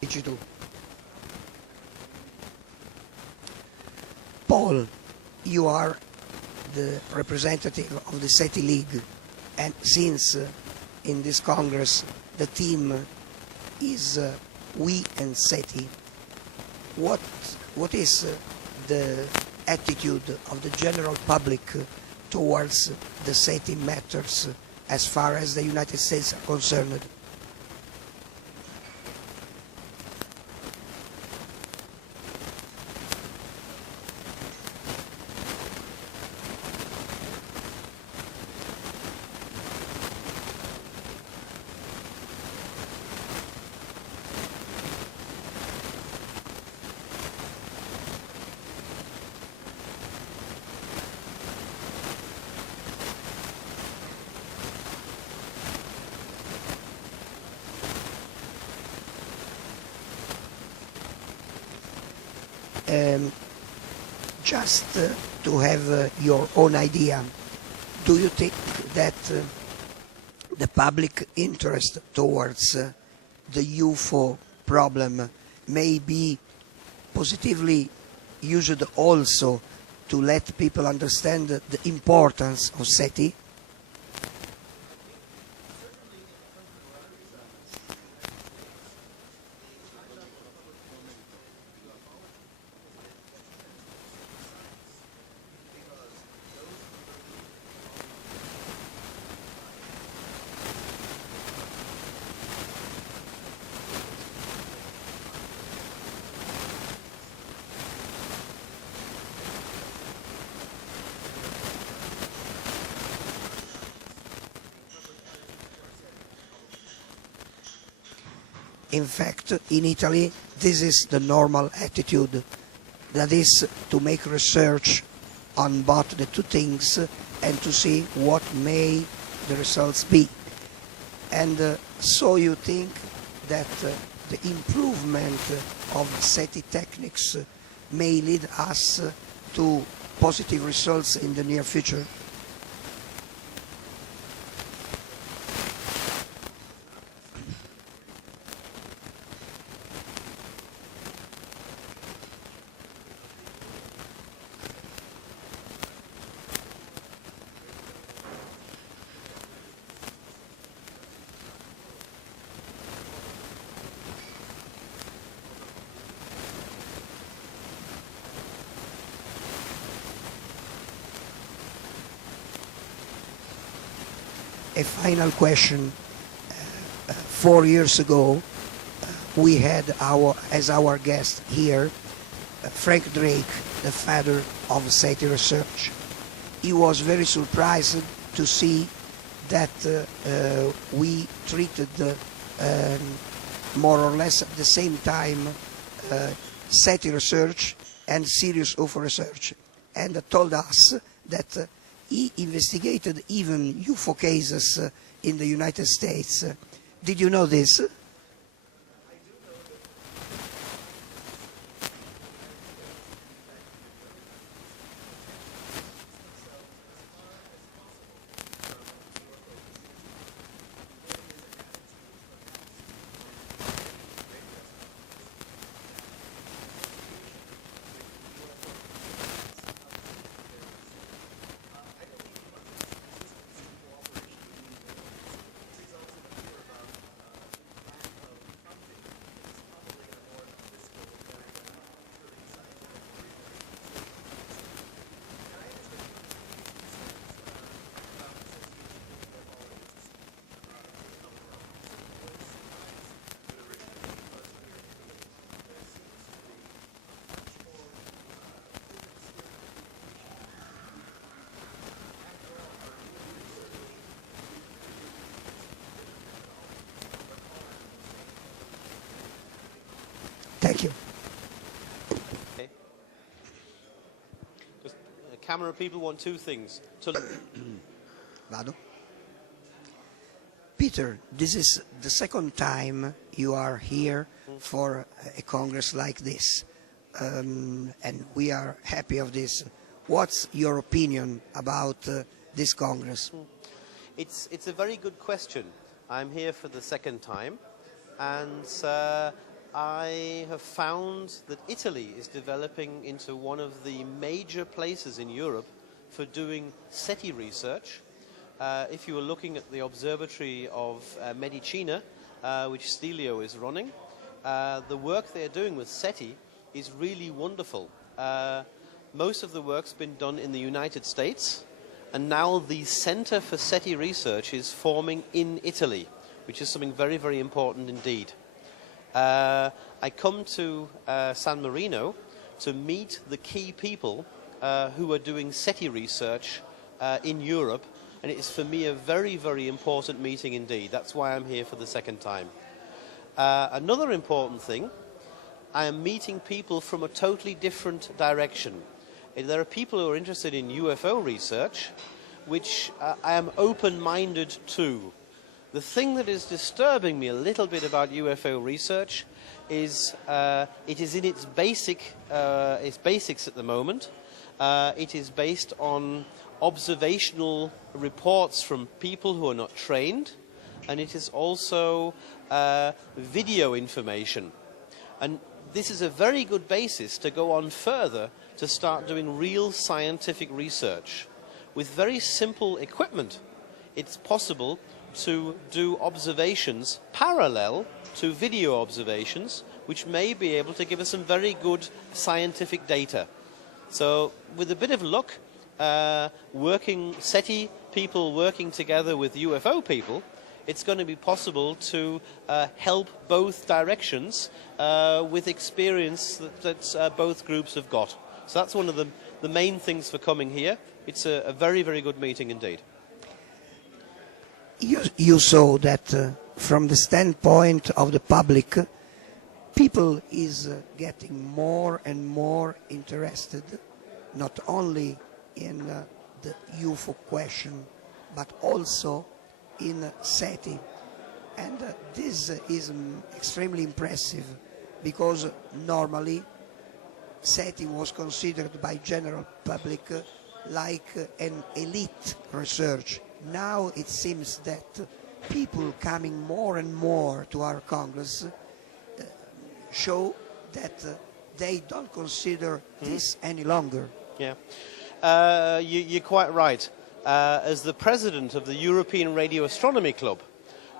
Digital. Paul, you are the representative of the SETI League, and since in this Congress the theme is we and SETI, what is the attitude of the general public towards the SETI matters as far as the United States are concerned? Just to have your own idea, do you think that the public interest towards the UFO problem may be positively used also to let people understand the importance of SETI? In fact, in Italy, this is the normal attitude. That is to make research on both the two things and to see what may the results be. And so you think that the improvement of SETI techniques may lead us to positive results in the near future? A final question. 4 years ago, we had as our guest here Frank Drake, the father of SETI research. He was very surprised to see that we treated more or less at the same time SETI research and serious UFO research, and told us that he investigated even UFO cases in the United States. Did you know this? Thank you. Okay. Just, camera people want two things. Vado. Peter, this is the second time you are here for a congress like this, and we are happy of this. What's your opinion about this congress? It's a very good question. I'm here for the second time, and I have found that Italy is developing into one of the major places in Europe for doing SETI research. If you were looking at the observatory of Medicina, which Stelio is running, the work they are doing with SETI is really wonderful. Most of the work's been done in the United States, and now the Center for SETI Research is forming in Italy, which is something very, very important indeed. I come to San Marino to meet the key people who are doing SETI research in Europe, and it is for me a very, very important meeting indeed. That's why I'm here for the second time. Another important thing, I am meeting people from a totally different direction. There are people who are interested in UFO research, which I am open-minded to. The thing that is disturbing me a little bit about UFO research is it is in its basics at the moment. It is based on observational reports from people who are not trained, and it is also video information. And this is a very good basis to go on further to start doing real scientific research. With very simple equipment, it's possible to do observations parallel to video observations, which may be able to give us some very good scientific data. So with a bit of luck, SETI people working together with UFO people, it's going to be possible to help both directions with experience that both groups have got. So that's one of the main things for coming here. It's a very, very good meeting indeed. You saw that from the standpoint of the public, people is getting more and more interested, not only in the UFO question, but also in SETI. And this is extremely impressive, because normally SETI was considered by general public like an elite research. Now it seems that people coming more and more to our Congress show that they don't consider this any longer. Yeah, you're quite right. As the president of the European Radio Astronomy Club,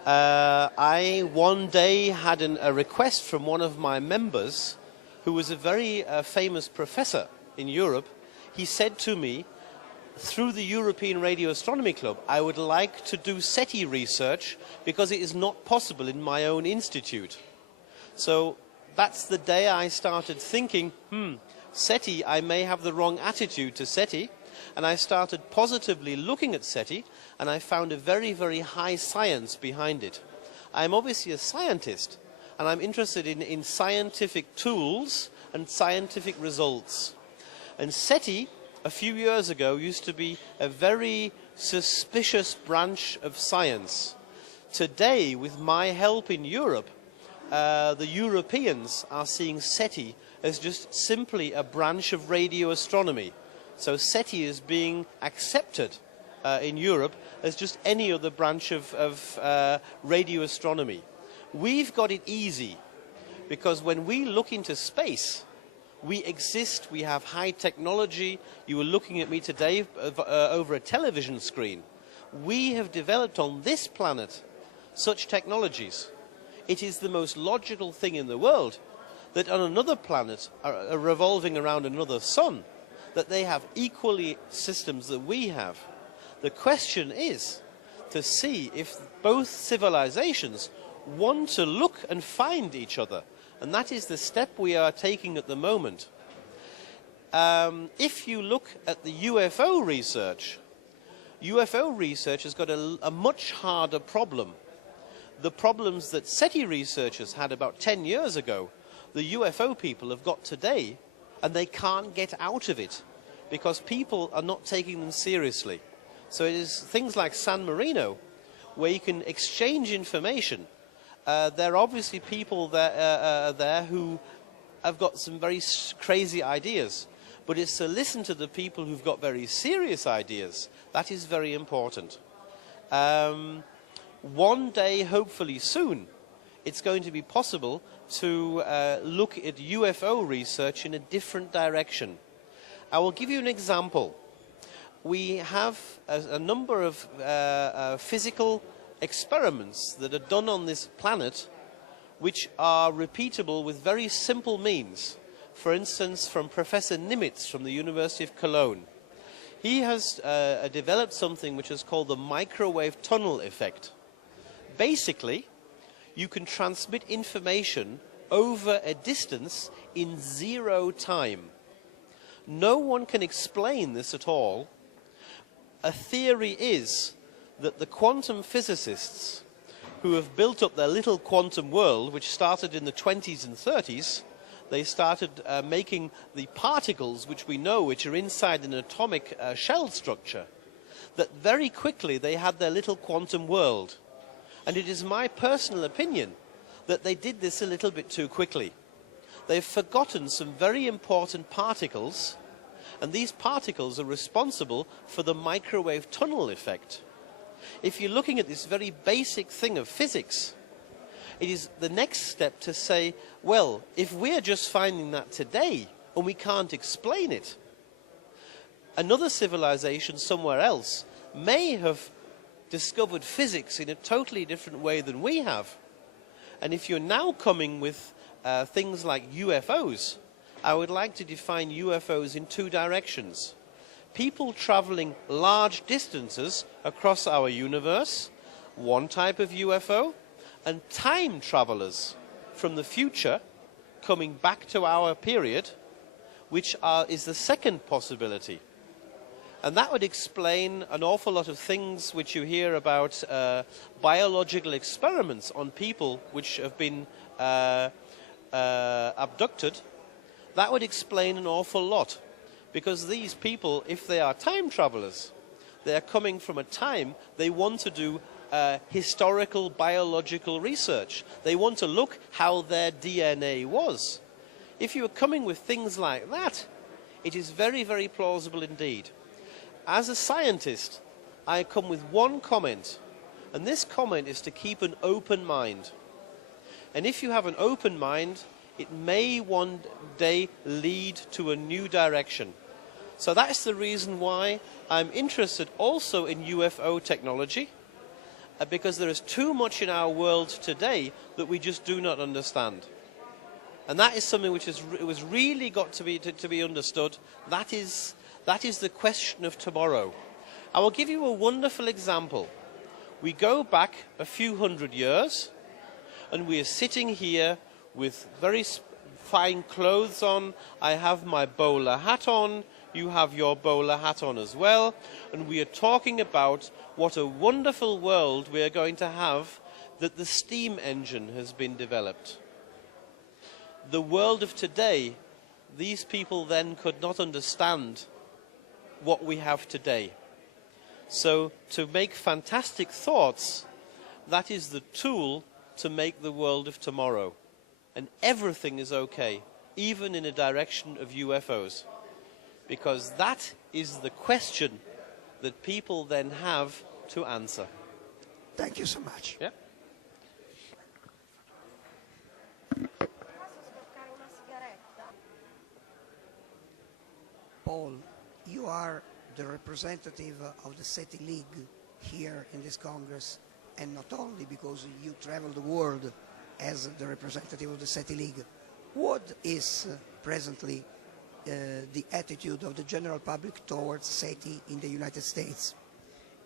I one day had a request from one of my members, who was a very famous professor in Europe. He said to me, through the European Radio Astronomy Club, I would like to do SETI research because it is not possible in my own institute. So that's the day I started thinking, SETI, I may have the wrong attitude to SETI, and I started positively looking at SETI, and I found a very, very high science behind it. I'm obviously a scientist, and I'm interested in scientific tools and scientific results. And SETI, a few years ago, used to be a very suspicious branch of science. Today, with my help in Europe, the Europeans are seeing SETI as just simply a branch of radio astronomy. So SETI is being accepted in Europe as just any other branch of radio astronomy. We've got it easy, because when we look into space, we exist, we have high technology. You were looking at me today over a television screen. We have developed on this planet such technologies. It is the most logical thing in the world that on another planet, revolving around another sun, that they have equally systems that we have. The question is to see if both civilizations want to look and find each other. And that is the step we are taking at the moment. If you look at the UFO research has got a much harder problem. The problems that SETI researchers had about 10 years ago, the UFO people have got today, and they can't get out of it because people are not taking them seriously. So it is things like San Marino, where you can exchange information. There are obviously people there who have got some very crazy ideas, but it's to listen to the people who've got very serious ideas. That is very important. One day, hopefully soon, it's going to be possible to look at UFO research in a different direction. I will give you an example. We have a number of physical experiments that are done on this planet which are repeatable with very simple means. For instance, from Professor Nimitz from the University of Cologne. He has developed something which is called the microwave tunnel effect. Basically, you can transmit information over a distance in 0 time. No one can explain this at all. A theory is that the quantum physicists who have built up their little quantum world, which started in the 20s and 30s, they started making the particles which we know, which are inside an atomic shell structure, that very quickly they had their little quantum world. And it is my personal opinion that they did this a little bit too quickly. They've forgotten some very important particles, and these particles are responsible for the microwave tunnel effect. If you're looking at this very basic thing of physics, it is the next step to say, well, if we're just finding that today and we can't explain it, another civilization somewhere else may have discovered physics in a totally different way than we have. And if you're now coming with things like UFOs, I would like to define UFOs in 2 directions. People traveling large distances across our universe, one type of UFO, and time travelers from the future coming back to our period, which is the second possibility. And that would explain an awful lot of things which you hear about biological experiments on people which have been abducted. That would explain an awful lot. Because these people, if they are time travelers, they are coming from a time they want to do historical biological research. They want to look how their DNA was. If you are coming with things like that, it is very, very plausible indeed. As a scientist, I come with one comment, and this comment is to keep an open mind. And if you have an open mind, it may one day lead to a new direction. So that's the reason why I'm interested also in UFO technology, because there is too much in our world today that we just do not understand. And that is something which was really got to be understood. That is the question of tomorrow. I will give you a wonderful example. We go back a few hundred years, and we are sitting here with very fine clothes on. I have my bowler hat on. You have your bowler hat on as well. And we are talking about what a wonderful world we are going to have, that the steam engine has been developed. The world of today, these people then could not understand what we have today. So to make fantastic thoughts, that is the tool to make the world of tomorrow. And everything is okay, even in a direction of UFOs. Because that is the question that people then have to answer. Thank you so much. Yeah. Paul, you are the representative of the SETI League here in this Congress, and not only because you travel the world as the representative of the SETI League. What is presently the attitude of the general public towards SETI in the United States?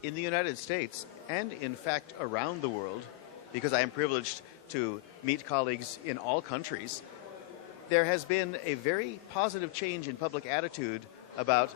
In the United States, and in fact around the world, because I am privileged to meet colleagues in all countries, there has been a very positive change in public attitude about